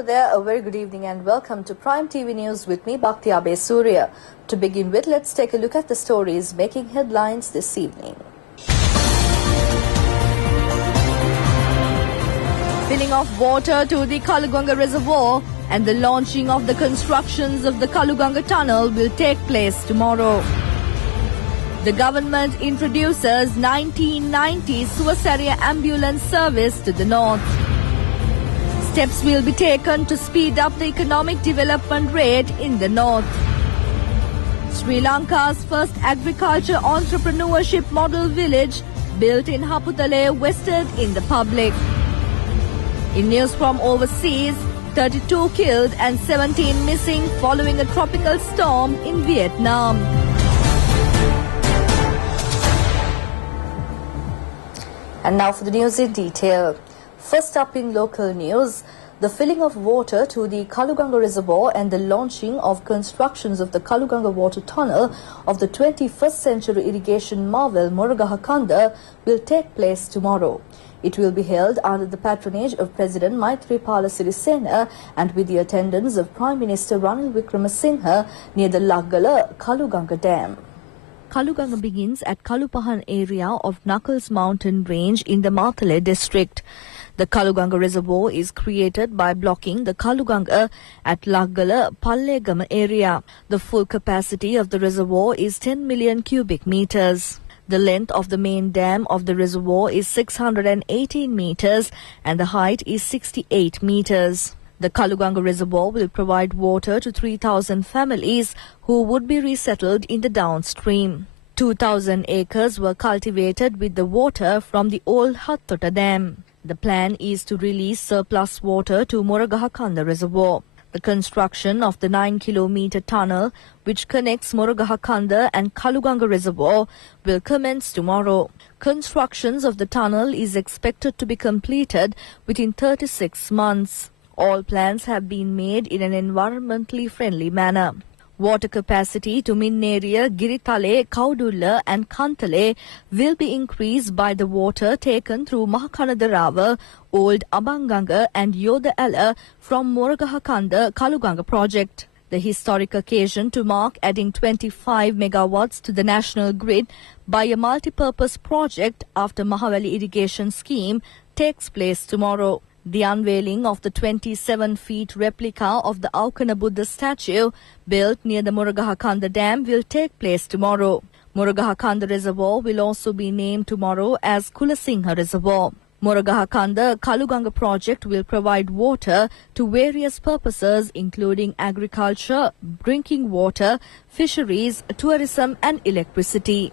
Hello there, a very good evening and welcome to Prime TV News with me, Bhakti Abe Surya. To begin with, let's take a look at the stories making headlines this evening. Filling of water to the Kaluganga Reservoir and the launching of the constructions of the Kaluganga Tunnel will take place tomorrow. The government introduces 1990 Suvasaria ambulance service to the north. Steps will be taken to speed up the economic development rate in the north. Sri Lanka's first agriculture entrepreneurship model village built in Haputale vested in the public. In news from overseas, 32 killed and 17 missing following a tropical storm in Vietnam. And now for the news in detail. First up in local news, the filling of water to the Kaluganga Reservoir and the launching of constructions of the Kaluganga Water Tunnel of the 21st century irrigation marvel Moragahakanda will take place tomorrow. It will be held under the patronage of President Maithripala Sirisena and with the attendance of Prime Minister Ranil Wickremesinghe near the Laggala Kaluganga Dam. Kaluganga begins at Kalupahan area of Knuckles Mountain Range in the Matale district. The Kaluganga Reservoir is created by blocking the Kaluganga at Laggala Pallegama area. The full capacity of the reservoir is 10 million cubic meters. The length of the main dam of the reservoir is 618 meters and the height is 68 meters. The Kaluganga Reservoir will provide water to 3,000 families who would be resettled in the downstream. 2,000 acres were cultivated with the water from the old Hattota Dam. The plan is to release surplus water to Moragahakanda Reservoir. The construction of the 9-kilometer tunnel, which connects Moragahakanda and Kaluganga Reservoir, will commence tomorrow. Constructions of the tunnel is expected to be completed within 36 months. All plans have been made in an environmentally friendly manner. Water capacity to Minneria, Giritale, Kaudulla and Kantale will be increased by the water taken through Mahakanadarawa, Old Abanganga and Yoda Ella from Moragahakanda Kaluganga project. The historic occasion to mark adding 25 megawatts to the national grid by a multi-purpose project after Mahavali irrigation scheme takes place tomorrow. The unveiling of the 27-feet replica of the Aukana Buddha statue built near the Moragahakanda Dam will take place tomorrow. Moragahakanda Reservoir will also be named tomorrow as Kulasingha Reservoir. Moragahakanda Kaluganga project will provide water to various purposes including agriculture, drinking water, fisheries, tourism and electricity.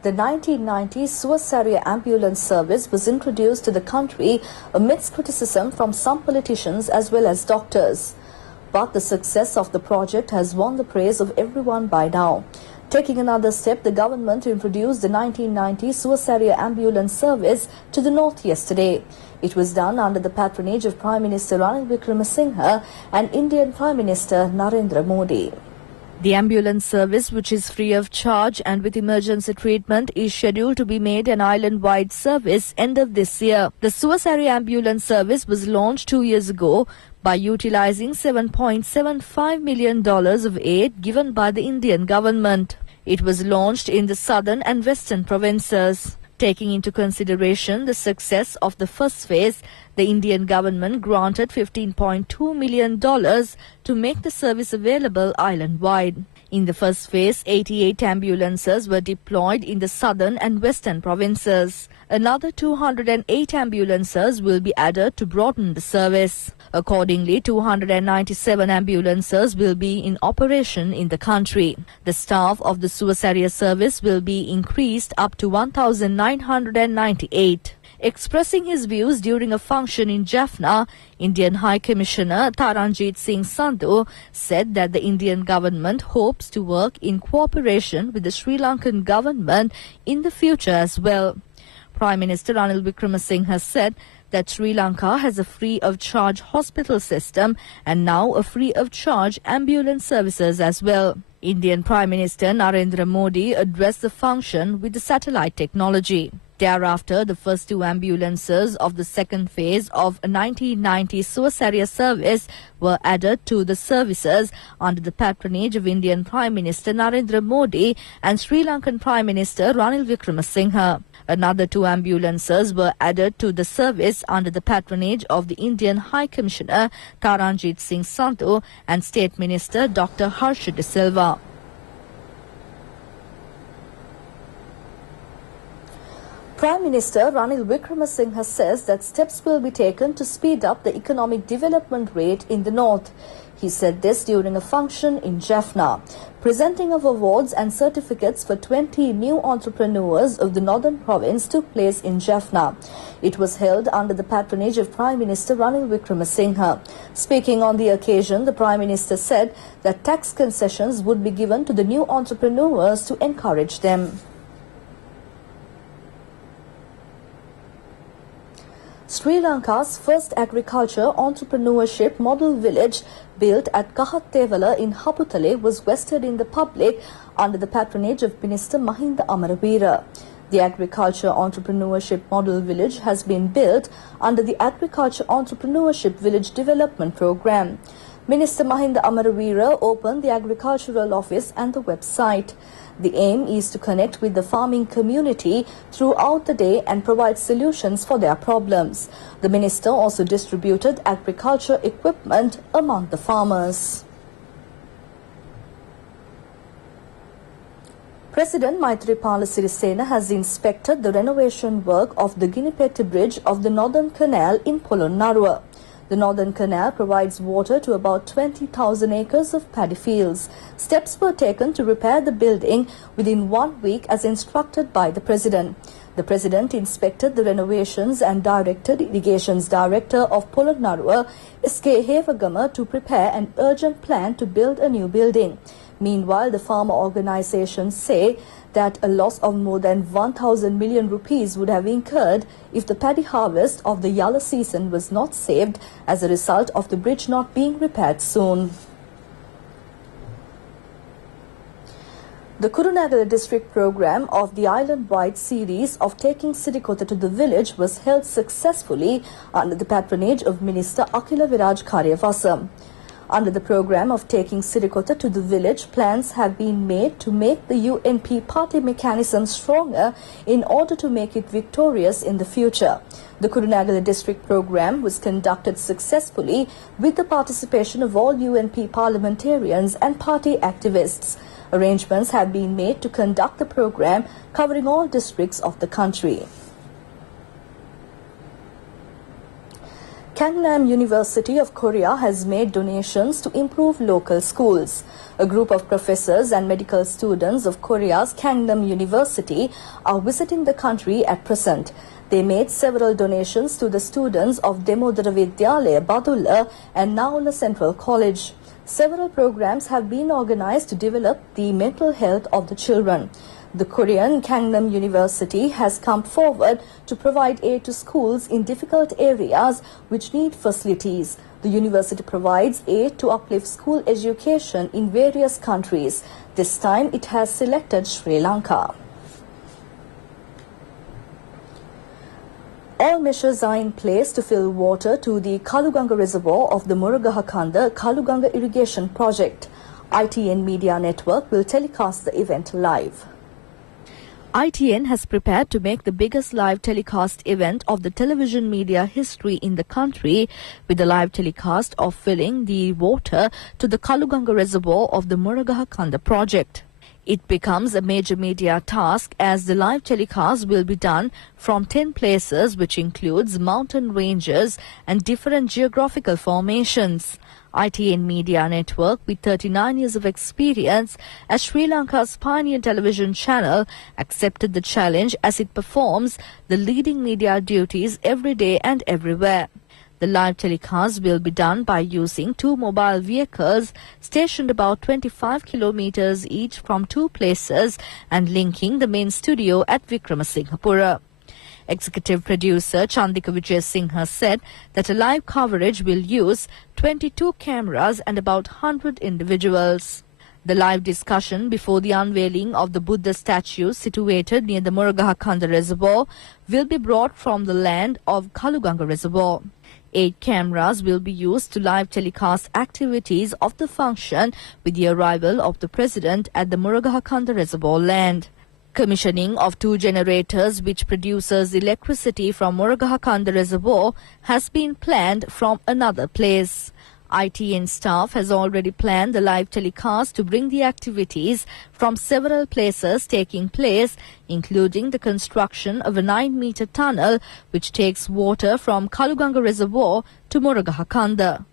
The 1990 Suvasaria ambulance service was introduced to the country amidst criticism from some politicians as well as doctors. But the success of the project has won the praise of everyone by now. Taking another step, the government introduced the 1990 Suvasaria ambulance service to the north yesterday. It was done under the patronage of Prime Minister Ranil Wickremesinghe and Indian Prime Minister Narendra Modi. The ambulance service, which is free of charge and with emergency treatment, is scheduled to be made an island-wide service end of this year. The Suvasaria ambulance service was launched 2 years ago by utilizing $7.75 million of aid given by the Indian government. It was launched in the southern and western provinces. Taking into consideration the success of the first phase, the Indian government granted $15.2 million to make the service available island-wide. In the first phase, 88 ambulances were deployed in the southern and western provinces. Another 208 ambulances will be added to broaden the service. Accordingly, 297 ambulances will be in operation in the country. The staff of the Suvasaria service will be increased up to 1,998. Expressing his views during a function in Jaffna, Indian High Commissioner Taranjit Singh Sandhu said that the Indian government hopes to work in cooperation with the Sri Lankan government in the future as well. Prime Minister Ranil Wickremesinghe has said that Sri Lanka has a free-of-charge hospital system and now a free-of-charge ambulance services as well. Indian Prime Minister Narendra Modi addressed the function with the satellite technology. Thereafter, the first 2 ambulances of the second phase of 1990 Suasaria service were added to the services under the patronage of Indian Prime Minister Narendra Modi and Sri Lankan Prime Minister Ranil Wickremesinghe. Another 2 ambulances were added to the service under the patronage of the Indian High Commissioner Taranjit Singh Sandhu and State Minister Dr. Harsha De Silva. Prime Minister Ranil Wickremesinghe says that steps will be taken to speed up the economic development rate in the north. He said this during a function in Jaffna. Presenting of awards and certificates for 20 new entrepreneurs of the northern province took place in Jaffna. It was held under the patronage of Prime Minister Ranil Wickremesinghe. Speaking on the occasion, the Prime Minister said that tax concessions would be given to the new entrepreneurs to encourage them. Sri Lanka's first agriculture entrepreneurship model village built at Kahattevala in Haputale was vested in the public under the patronage of Minister Mahinda Amaravira. The agriculture entrepreneurship model village has been built under the Agriculture Entrepreneurship Village Development Program. Minister Mahinda Amaravira opened the agricultural office and the website. The aim is to connect with the farming community throughout the day and provide solutions for their problems. The minister also distributed agriculture equipment among the farmers. President Maithripala Sirisena has inspected the renovation work of the Ginipeti Bridge of the Northern Canal in Polonnaruwa. The Northern Canal provides water to about 20,000 acres of paddy fields. Steps were taken to repair the building within 1 week as instructed by the President. The President inspected the renovations and directed Irrigations Director of Polonnaruwa, S.K. Hevagama, to prepare an urgent plan to build a new building. Meanwhile, the farmer organizations say that a loss of more than 1,000 million rupees would have incurred if the paddy harvest of the Yalla season was not saved as a result of the bridge not being repaired soon. The Kurunegala district program of the island-wide series of taking Sidikota to the village was held successfully under the patronage of Minister Akila Viraj Karyavasa. Under the program of taking Sidikota to the village, plans have been made to make the UNP party mechanism stronger in order to make it victorious in the future. The Kurunegala district program was conducted successfully with the participation of all UNP parliamentarians and party activists. Arrangements have been made to conduct the program covering all districts of the country. Gangnam University of Korea has made donations to improve local schools. A group of professors and medical students of Korea's Gangnam University are visiting the country at present. They made several donations to the students of Demodara Vidyalaya, Badulla and Naula Central College. Several programs have been organized to develop the mental health of the children. The Korean Gangnam University has come forward to provide aid to schools in difficult areas which need facilities. The university provides aid to uplift school education in various countries. This time it has selected Sri Lanka. All measures are in place to fill water to the Kaluganga Reservoir of the Murugahakanda Kaluganga Irrigation Project. ITN Media Network will telecast the event live. ITN has prepared to make the biggest live telecast event of the television media history in the country with the live telecast of filling the water to the Kaluganga Reservoir of the Murugahakanda project. It becomes a major media task as the live telecast will be done from 10 places, which includes mountain ranges and different geographical formations. ITN Media Network, with 39 years of experience as Sri Lanka's pioneer television channel, accepted the challenge as it performs the leading media duties every day and everywhere. The live telecast will be done by using 2 mobile vehicles stationed about 25 kilometers each from 2 places and linking the main studio at Vikramasinghapura. Executive producer Chandika Vijayasinghe said that a live coverage will use 22 cameras and about 100 individuals. The live discussion before the unveiling of the Buddha statue situated near the Murugahakanda Reservoir will be brought from the land of Kaluganga Reservoir. 8 cameras will be used to live telecast activities of the function with the arrival of the President at the Murugahakanda Reservoir land. Commissioning of 2 generators which produces electricity from Murugahakanda Reservoir has been planned from another place. ITN staff has already planned the live telecast to bring the activities from several places taking place, including the construction of a 9-meter tunnel which takes water from Kaluganga Reservoir to Murugahakanda.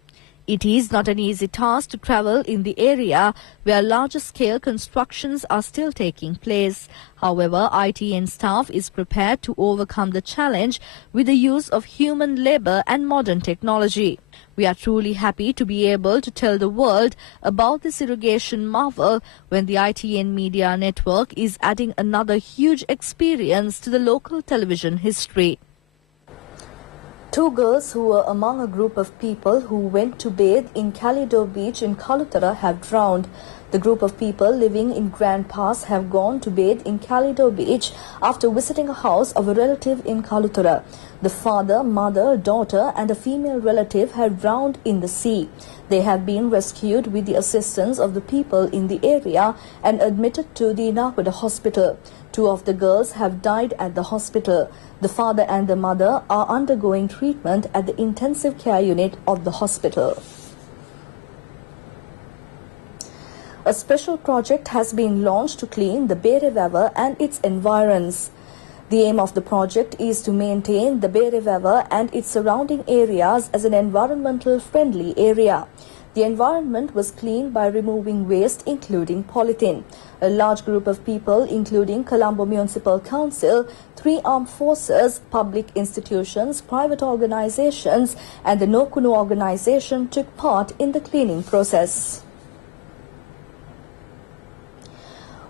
It is not an easy task to travel in the area where larger-scale constructions are still taking place. However, ITN staff is prepared to overcome the challenge with the use of human labor and modern technology. We are truly happy to be able to tell the world about this irrigation marvel when the ITN Media Network is adding another huge experience to the local television history. 2 girls who were among a group of people who went to bathe in Calido Beach in Kalutara have drowned. The group of people living in Grand Pass have gone to bathe in Calido Beach after visiting a house of a relative in Kalutara. The father, mother, daughter and a female relative have drowned in the sea. They have been rescued with the assistance of the people in the area and admitted to the Nakwada hospital. 2 of the girls have died at the hospital. The father and the mother are undergoing treatment at the intensive care unit of the hospital. A special project has been launched to clean the Berevavar and its environs. The aim of the project is to maintain the Berevavar and its surrounding areas as an environmental friendly area. The environment was cleaned by removing waste including polythene. A large group of people including Colombo Municipal Council, 3 armed forces, public institutions, private organizations and the Nokunu organization took part in the cleaning process.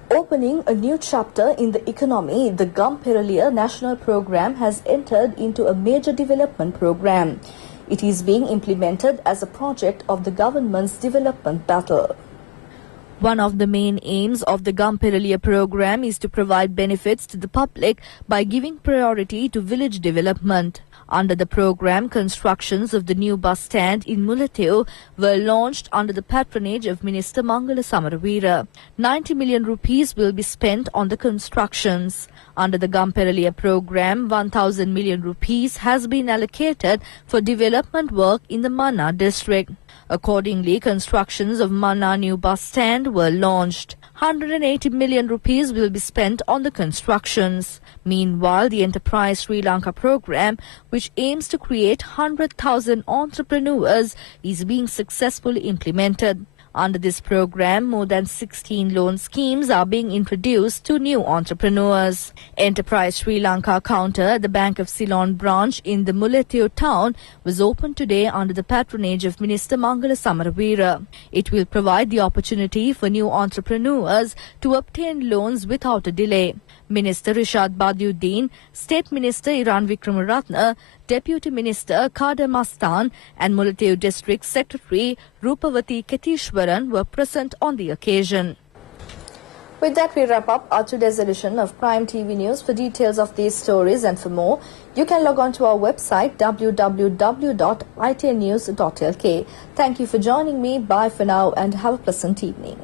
Opening a new chapter in the economy, the Gamperaliya National Program has entered into a major development program. It is being implemented as a project of the government's development battle. One of the main aims of the Gamperaliya program is to provide benefits to the public by giving priority to village development. Under the program, constructions of the new bus stand in Mullaitivu were launched under the patronage of Minister Mangala Samaravira. 90 million rupees will be spent on the constructions. Under the Gamperaliya program, 1,000 million rupees has been allocated for development work in the Manna district. Accordingly, constructions of Manna new bus stand were launched. 180 million rupees will be spent on the constructions. Meanwhile, the Enterprise Sri Lanka program, which aims to create 100,000 entrepreneurs, is being successfully implemented. Under this program, more than 16 loan schemes are being introduced to new entrepreneurs. Enterprise Sri Lanka counter at the Bank of Ceylon branch in the Mullaitivu town was opened today under the patronage of Minister Mangala Samaravira. It will provide the opportunity for new entrepreneurs to obtain loans without a delay. Minister Rishad Badiuddin, State Minister Iran Vikramaratne, Deputy Minister Kader Mastan and Mullaitivu District Secretary Rupavati Ketishwaran were present on the occasion. With that, we wrap up our today's edition of Prime TV News. For details of these stories and for more, you can log on to our website www.itnews.lk. Thank you for joining me. Bye for now and have a pleasant evening.